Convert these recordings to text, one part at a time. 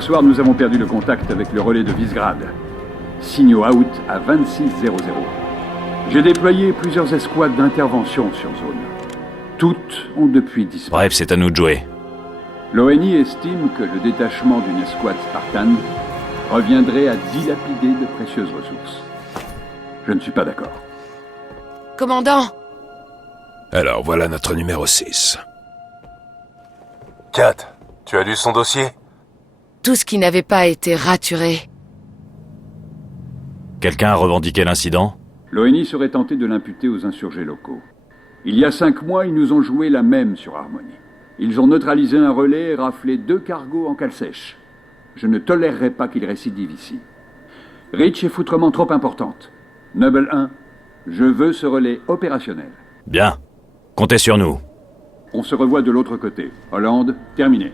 Hier soir, nous avons perdu le contact avec le relais de Visegrad. Signaux out à 2600. J'ai déployé plusieurs escouades d'intervention sur zone. Toutes ont depuis disparu. Bref, c'est à nous de jouer. L'ONI estime que le détachement d'une escouade Spartan reviendrait à dilapider de précieuses ressources. Je ne suis pas d'accord. Commandant! Alors voilà notre numéro 6. Kat, tu as lu son dossier? Tout ce qui n'avait pas été raturé. Quelqu'un a revendiqué l'incident? L'ONI serait tenté de l'imputer aux insurgés locaux. Il y a 5 mois, ils nous ont joué la même sur Harmony. Ils ont neutralisé un relais et raflé 2 cargos en cale sèche. Je ne tolérerai pas qu'ils récidivent ici. Reach est foutrement trop importante. Noble 1, je veux ce relais opérationnel. Bien. Comptez sur nous. On se revoit de l'autre côté. Hollande, terminé.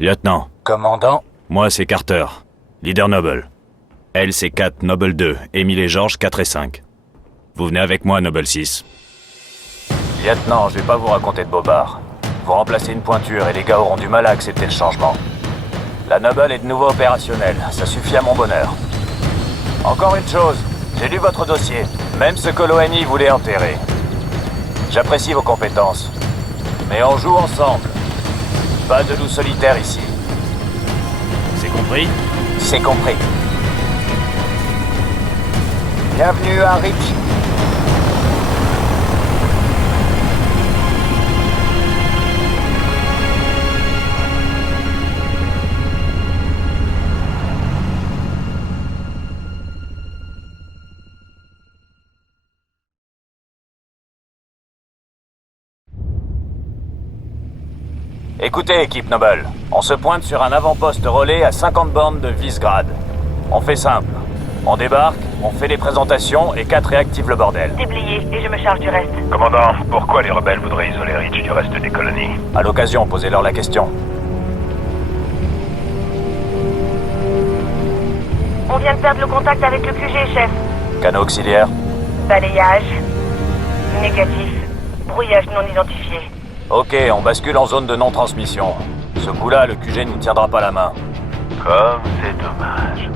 Lieutenant. Commandant? Moi, c'est Carter. Leader Noble. Elle, c'est 4, Noble 2. Émile et Georges, 4 et 5. Vous venez avec moi, Noble 6. Lieutenant, je vais pas vous raconter de bobards. Vous remplacez une pointure et les gars auront du mal à accepter le changement. La Noble est de nouveau opérationnelle. Ça suffit à mon bonheur. Encore une chose. J'ai lu votre dossier. Même ce que l'ONI voulait enterrer. J'apprécie vos compétences. Mais on joue ensemble. Pas de loup solitaire ici. C'est compris? C'est compris. Bienvenue à Reach. Écoutez, équipe Noble, on se pointe sur un avant-poste relais à 50 bornes de Visegrad. On fait simple. On débarque, on fait les présentations et 4 réactive le bordel. Déblayé, et je me charge du reste. Commandant, pourquoi les rebelles voudraient isoler Reach du reste des colonies? À l'occasion, posez-leur la question. On vient de perdre le contact avec le QG, chef. Canaux auxiliaires. Balayage. Négatif. Brouillage non identifié. Ok, on bascule en zone de non-transmission. Ce coup-là, le QG ne nous tiendra pas la main. Comme c'est dommage.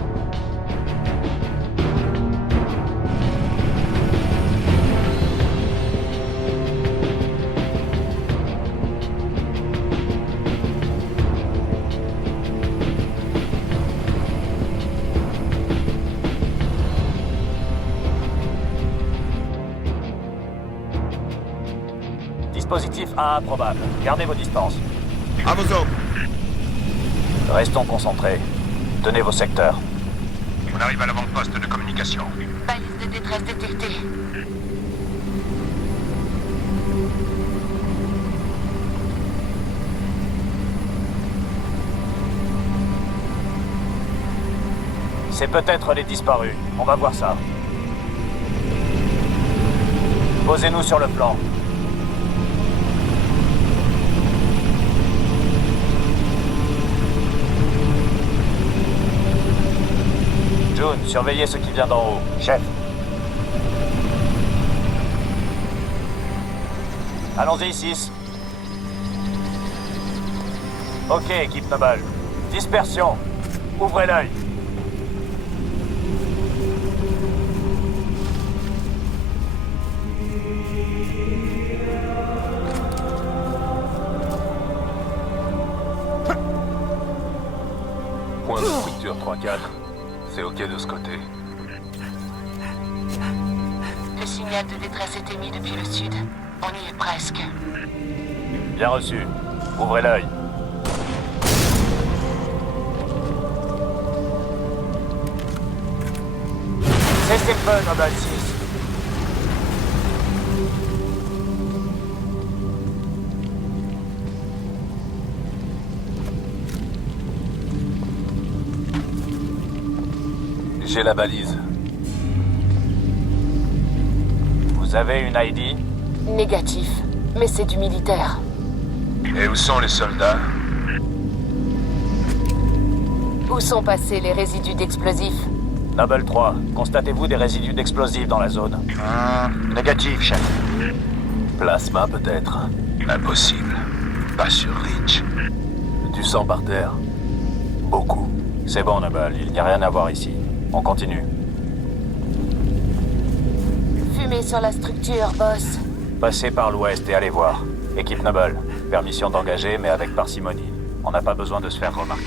Dispositif 1 improbable. Gardez vos distances. À vos ordres. Restons concentrés. Tenez vos secteurs. On arrive à l'avant-poste de communication. Balise de détresse détectée. C'est peut-être les disparus. On va voir ça. Posez-nous sur le flanc. June, surveillez ce qui vient d'en haut. Chef. Allons-y, 6. Ok, équipe Noble. Dispersion. Ouvrez l'œil. Point de structure 3-4. C'est ok de ce côté. Le signal de détresse est émis depuis le sud. On y est presque. Bien reçu. Ouvrez l'œil. Cessez le feu, Noble 6. J'ai la balise. Vous avez une ID? Négatif. Mais c'est du militaire. Et où sont les soldats? Où sont passés les résidus d'explosifs? Noble 3, constatez-vous des résidus d'explosifs dans la zone? Négatif, chef. Plasma, peut-être. Impossible. Pas sur Reach. Du du sang par terre. Beaucoup. C'est bon, Noble, il n'y a rien à voir ici. On continue. Fumée sur la structure, boss. Passez par l'ouest et allez voir. Équipe Noble, permission d'engager, mais avec parcimonie. On n'a pas besoin de se faire remarquer.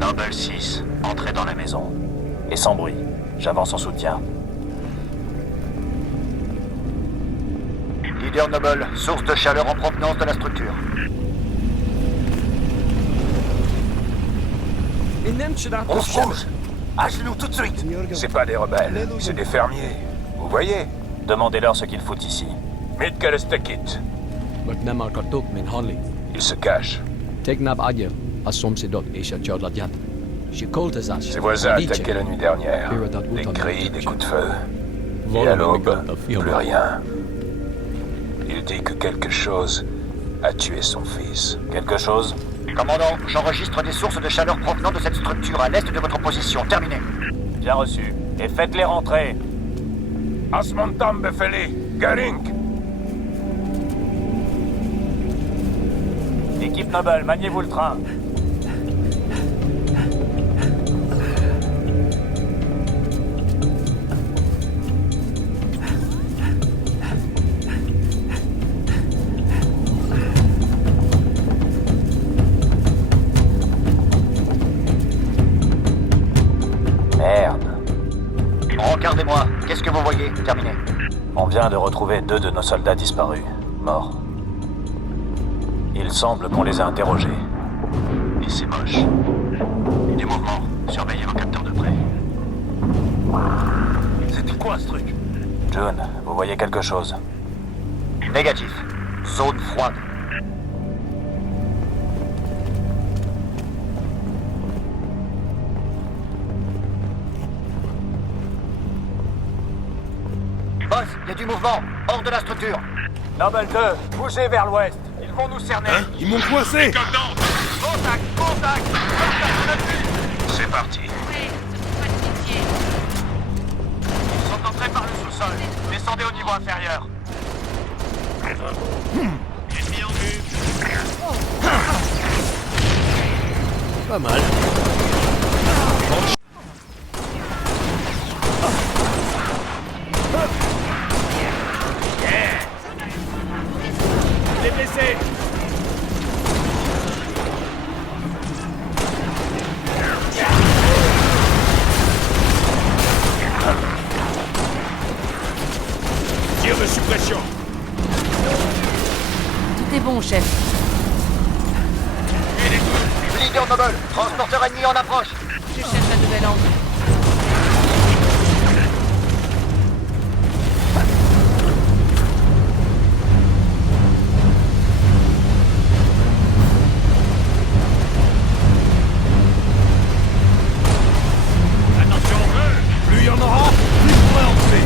Noble 6, entrez dans la maison. Et sans bruit. J'avance en soutien. Leader Noble, source de chaleur en provenance de la structure. On se rouge. À genoux tout de suite. C'est pas des rebelles, c'est des fermiers. Vous voyez? Demandez-leur ce qu'ils foutent ici. Mitkalestakit. Ils se cachent. Ses voisins attaquaient la nuit dernière. Des cris, des coups de feu. Et à l'aube, plus rien. Il dit que quelque chose a tué son fils. Quelque chose? Commandant, j'enregistre des sources de chaleur provenant de cette structure à l'est de votre position. Terminé. Bien reçu. Et faites-les rentrer. Asmontam Befeli, Garink. Équipe Noble, maniez-vous le train. Merde. Regardez-moi. Qu'est-ce que vous voyez? Terminé. On vient de retrouver 2 de nos soldats disparus, morts. Il semble qu'on les a interrogés. Et c'est moche. Des mouvements. Surveillez vos capteurs de près. C'était quoi ce truc? June, vous voyez quelque chose? Négatif. Zone froide. Boss, il y a du mouvement. Hors de la structure. Noble 2, bougez vers l'ouest. Ils vont nous cerner. Ils m'ont coincé. Contact, contact. C'est parti. Ils sont entrés par le sous-sol. Descendez au niveau inférieur. Ennemi en vue. Pas mal. Il est blessé. Tir de suppression. Tout est bon, chef. Leader Noble, transporteur ennemi en approche. Je cherche un nouvel angle. Plus il y en aura, plus je pourrai en tuer.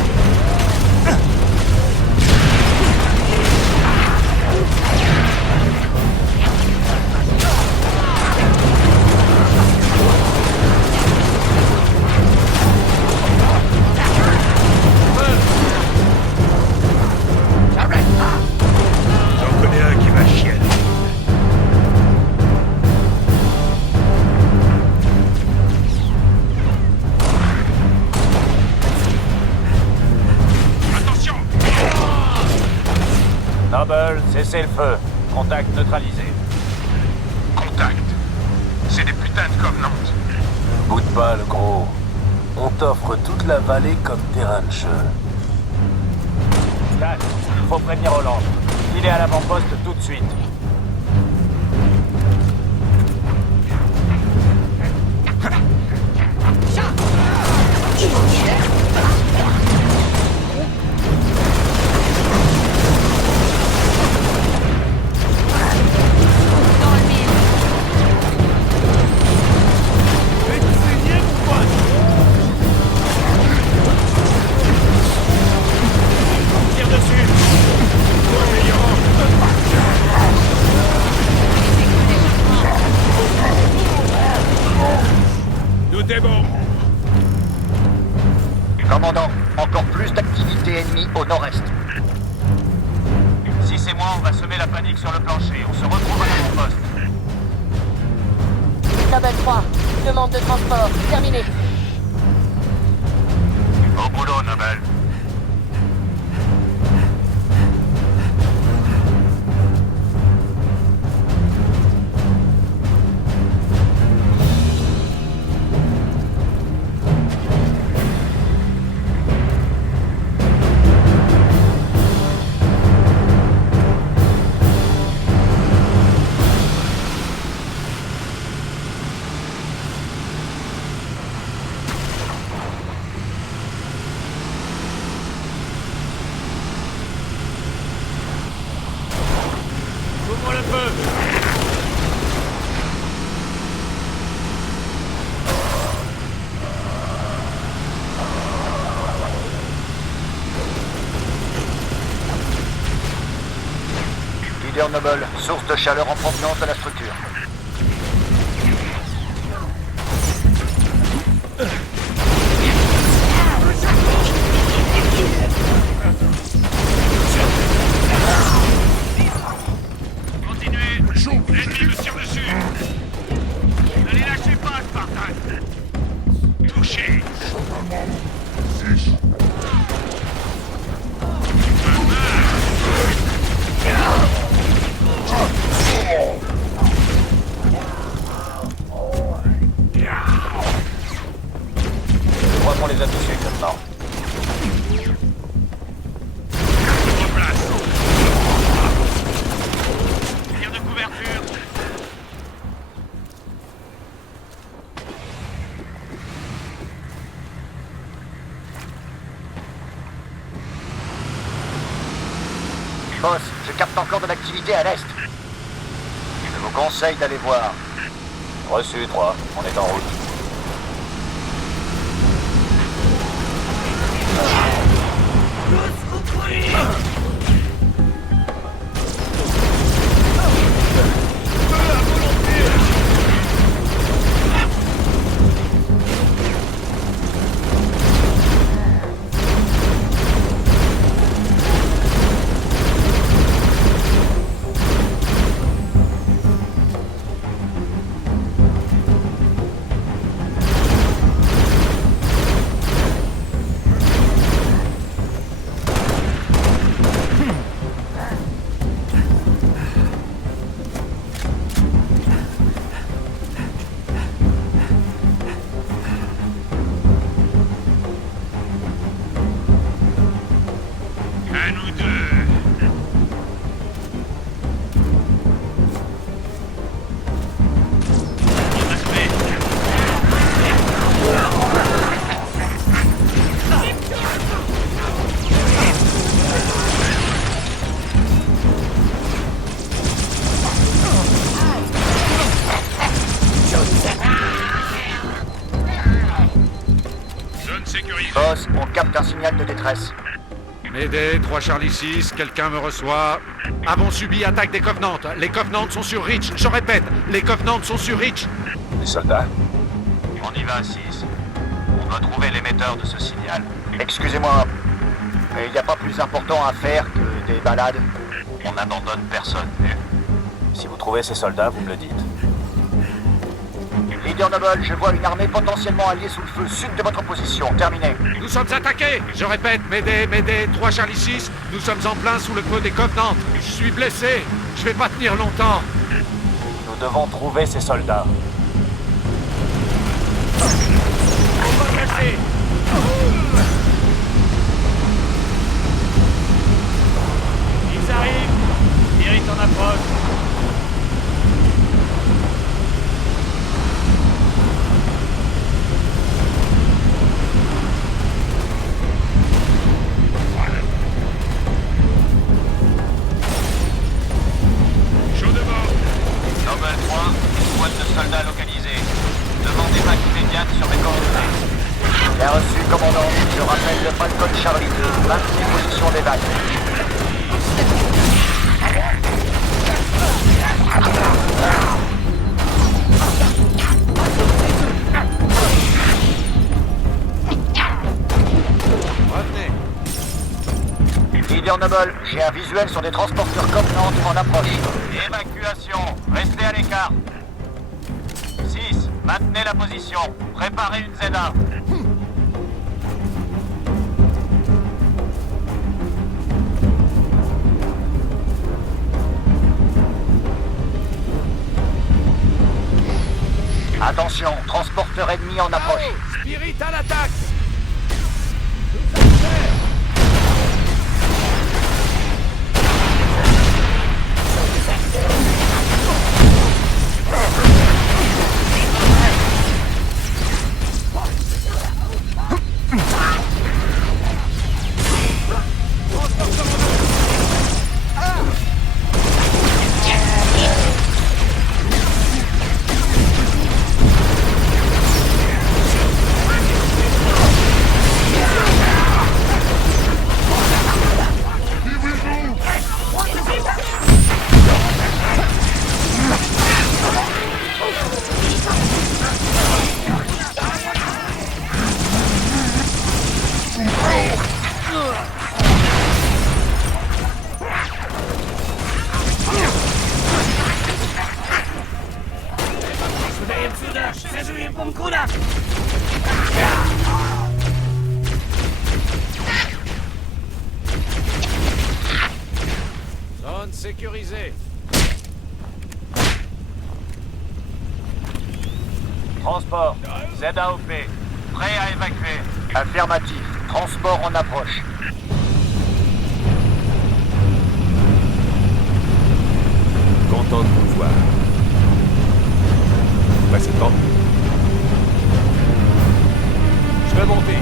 J'en connais un qui va chier. Attention! Noble, cessez le feu. Contact neutralisé. Contact. C'est des putains de covenants. Boude pas, le gros. On t'offre toute la vallée comme terrain de jeu. Cat, il faut prévenir Hollande. Il est à l'avant-poste tout de suite. Dans le mille. au nord-est. Si c'est moi, on va semer la panique sur le plancher. On se retrouve à l'avant-poste. Noble 3, demande de transport, terminé. Au boulot, Noble. Leader Noble, source de chaleur en provenance de la structure. Continuez. L'ennemi me tire dessus. Ne les lâchez pas, Spartan. Touché. Je crois qu'on les a touchés, lieutenant. Replace. Tir de couverture. Boss, je capte encore de l'activité à l'est. Je vous conseille d'aller voir. Reçu, 3. On est en route. À nous deux. Respect. Zone sécurisée. Boss, on capte un signal de détresse. Mayday, 3 Charlie 6, quelqu'un me reçoit. Avons subi attaque des Covenants. Les Covenants sont sur Reach. Je répète, les Covenants sont sur Reach. Les soldats? On y va, 6. On doit trouver l'émetteur de ce signal. Excusez-moi, mais il n'y a pas plus important à faire que des balades. On n'abandonne personne. Si vous trouvez ces soldats, vous me le dites. Leader Noble, je vois une armée potentiellement alliée sous le feu sud de votre position. Terminé. Nous sommes attaqués. Je répète, Mayday, 3 Charlie 6. Nous sommes en plein sous le feu des Covenants. Je suis blessé. Je vais pas tenir longtemps. Nous devons trouver ces soldats. Ils arrivent. Direct en approche. Chaud de bord. Noble 3, squad de soldats localisés. Demandez vague immédiate sur mes coordonnées. Bien reçu, commandant. Je rappelle le Falcon Charlie 2, 26 positions des vagues. Noble, j'ai un visuel sur des transporteurs Covenant en approche. Évacuation. Restez à l'écart. 6. Maintenez la position. Préparez une ZA. Attention, transporteur ennemi en approche. Spirit à l'attaque. Zone sécurisée. Transport. ZAOP. Prêt à évacuer. Affirmatif. Transport en approche. Content de vous voir. Passez le temps. Je vais monter.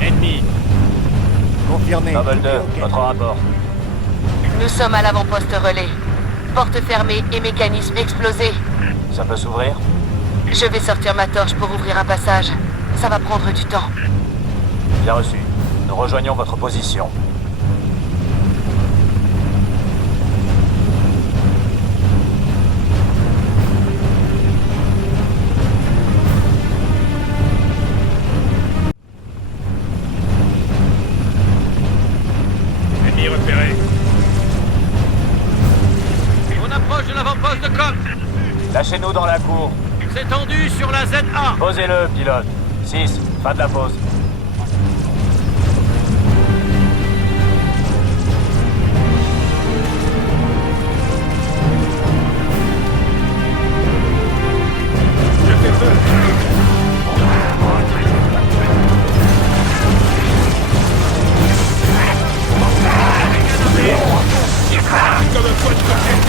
Ennemi. Confirmé. Noble 2, votre rapport. Nous sommes à l'avant-poste relais. Porte fermée et mécanisme explosé. Ça peut s'ouvrir? Je vais sortir ma torche pour ouvrir un passage. Ça va prendre du temps. Bien reçu. Nous rejoignons votre position. Ennemi repéré. On approche de l'avant-poste de Com. Lâchez-nous dans la cour. C'est tendu sur la ZA. Posez-le, pilote. 6. Fin de la pause. Je fais feu. Comme un poids de coquette.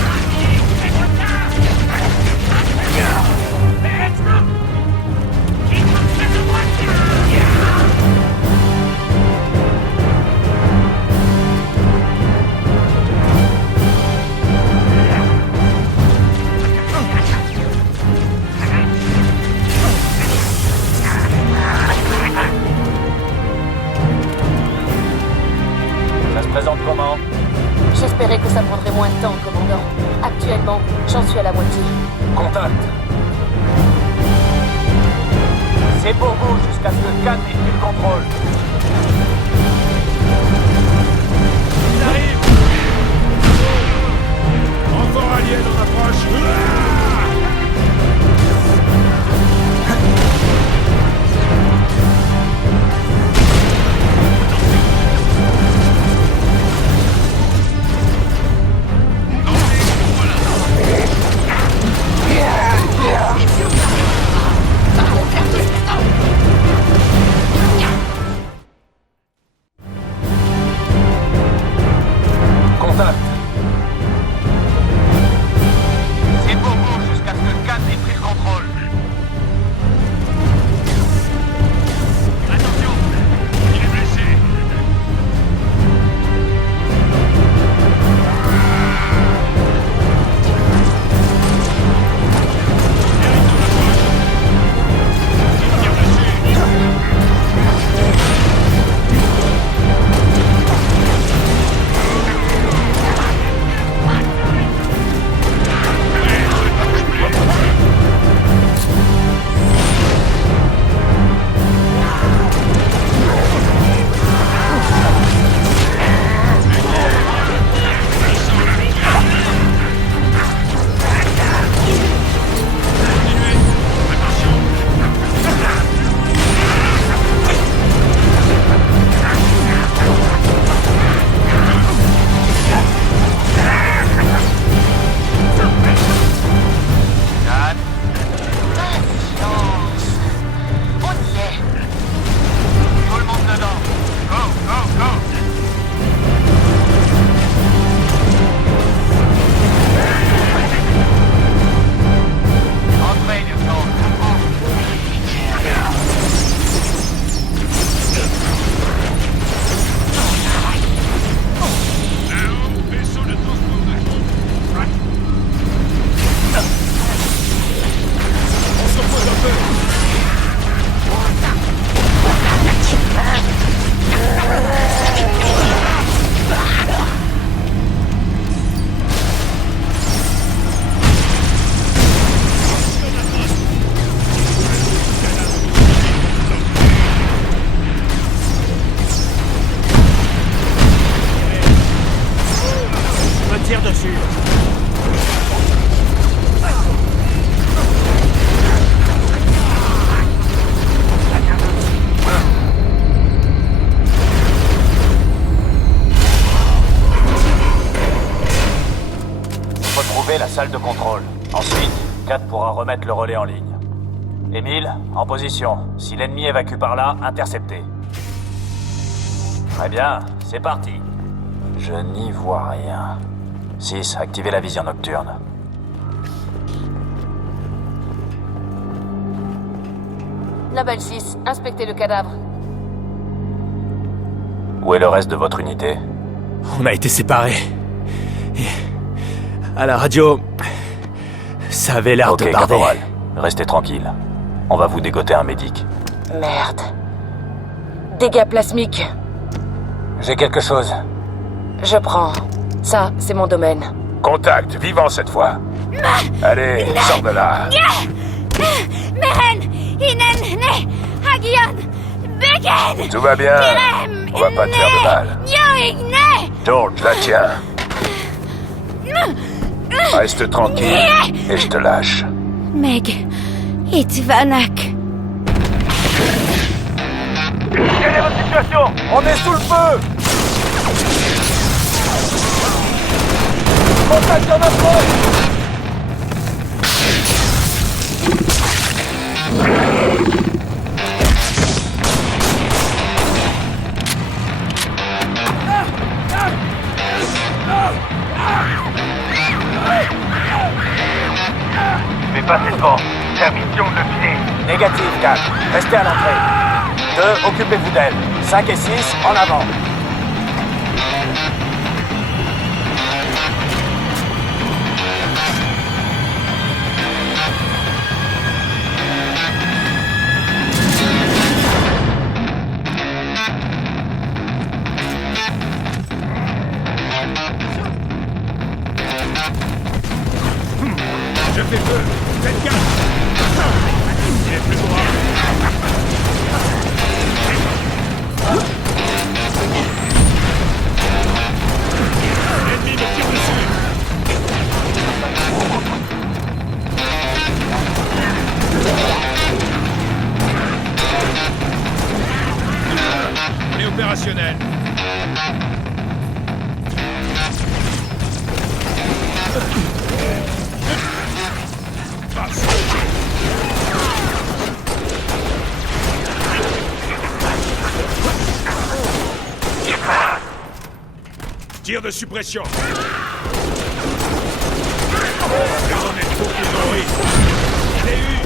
Ça se présente comment? J'espérais que ça prendrait moins de temps, commandant. Actuellement, j'en suis à la moitié. Contact. C'est pour vous jusqu'à ce que 4 ait pris le contrôle. Ils arrivent. Renfort alien en approche. Contact. C'est pour vous salle de contrôle. Ensuite, Kat pourra remettre le relais en ligne. Émile, en position. Si l'ennemi évacue par là, interceptez. Très bien, c'est parti. Je n'y vois rien. 6, activez la vision nocturne. Noble 6, inspectez le cadavre. Où est le reste de votre unité? On a été séparés. Et à la radio, ça avait l'air de Ok, barder. caporal. Restez tranquille. On va vous dégoter un médic. Merde. Dégâts plasmiques. J'ai quelque chose. Je prends. Ça, c'est mon domaine. Contact, vivant cette fois. Allez, sors de là. Tout va bien. On va pas te faire de mal. George, Je la tiens. Reste tranquille et je te lâche. Meg, Itvanak. Quelle est votre situation? on est sous le feu! Contact en approche! Je vais passer devant. Permission de le filer. Négatif, 4. Restez à l'entrée. 2, occupez-vous d'elle. 5 et 6, en avant. Je fais feu. Faites gaffe. Il est plus droit. L'ennemi me tire dessus. On est opérationnel. Tir de suppression. On est trop plus. Je l'ai eu.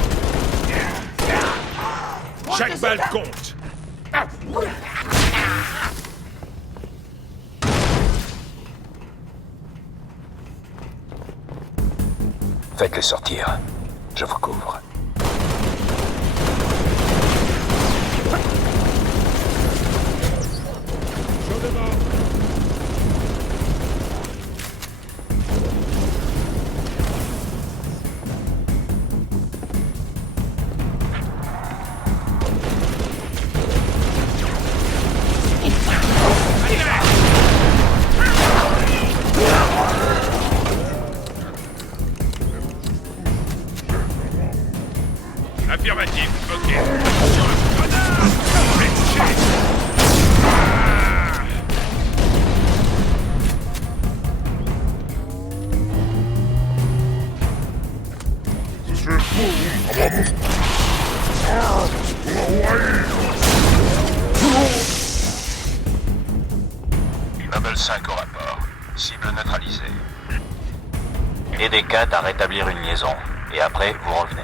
Chaque balle compte. Faites-les sortir. Je vous couvre. Affirmatif, ok. Sur le grenade. J'ai touché. Noble 5 au rapport. Cible neutralisée. Aidez 4 à rétablir une liaison. Et après, vous revenez.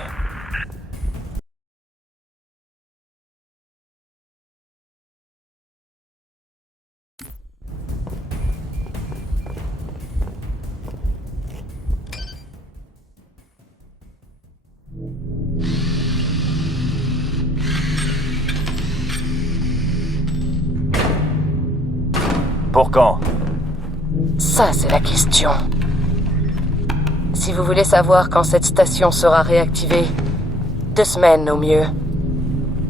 Pour quand? Ça, c'est la question. Si vous voulez savoir quand cette station sera réactivée, 2 semaines au mieux.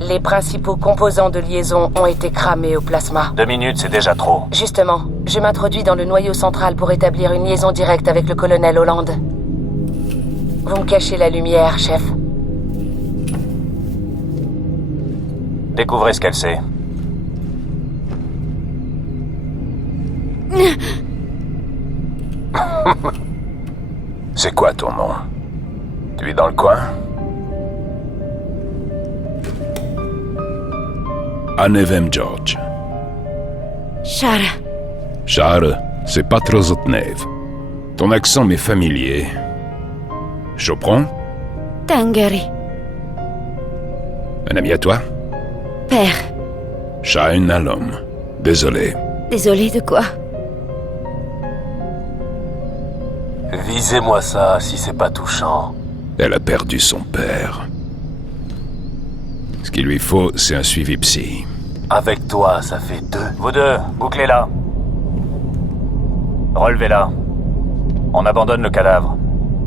Les principaux composants de liaison ont été cramés au plasma. 2 minutes, c'est déjà trop. Justement, je m'introduis dans le noyau central pour établir une liaison directe avec le colonel Holland. Vous me cachez la lumière, chef. Découvrez ce qu'elle sait. C'est quoi ton nom? Tu es dans le coin? Anevem George. Shara. Shara, c'est pas trop Zotnev. Ton accent m'est familier. Chopron? Tangari. Un ami à toi? Père. Shahin Alom. Désolé. Désolé de quoi? Visez-moi ça, si c'est pas touchant. Elle a perdu son père. Ce qu'il lui faut, c'est un suivi psy. Avec toi, ça fait 2. Vous deux, bouclez-la. Relevez-la. On abandonne le cadavre.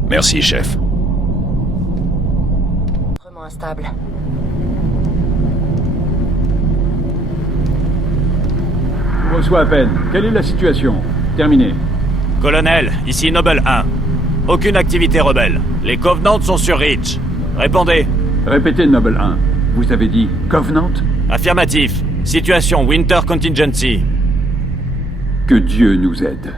Merci, chef. Vraiment instable. Je reçois à peine. Quelle est la situation? Terminé. Colonel, ici Noble 1. Aucune activité rebelle. Les Covenants sont sur Reach. Répondez. Répétez, Noble 1. Vous avez dit Covenant? Affirmatif. Situation Winter Contingency. Que Dieu nous aide.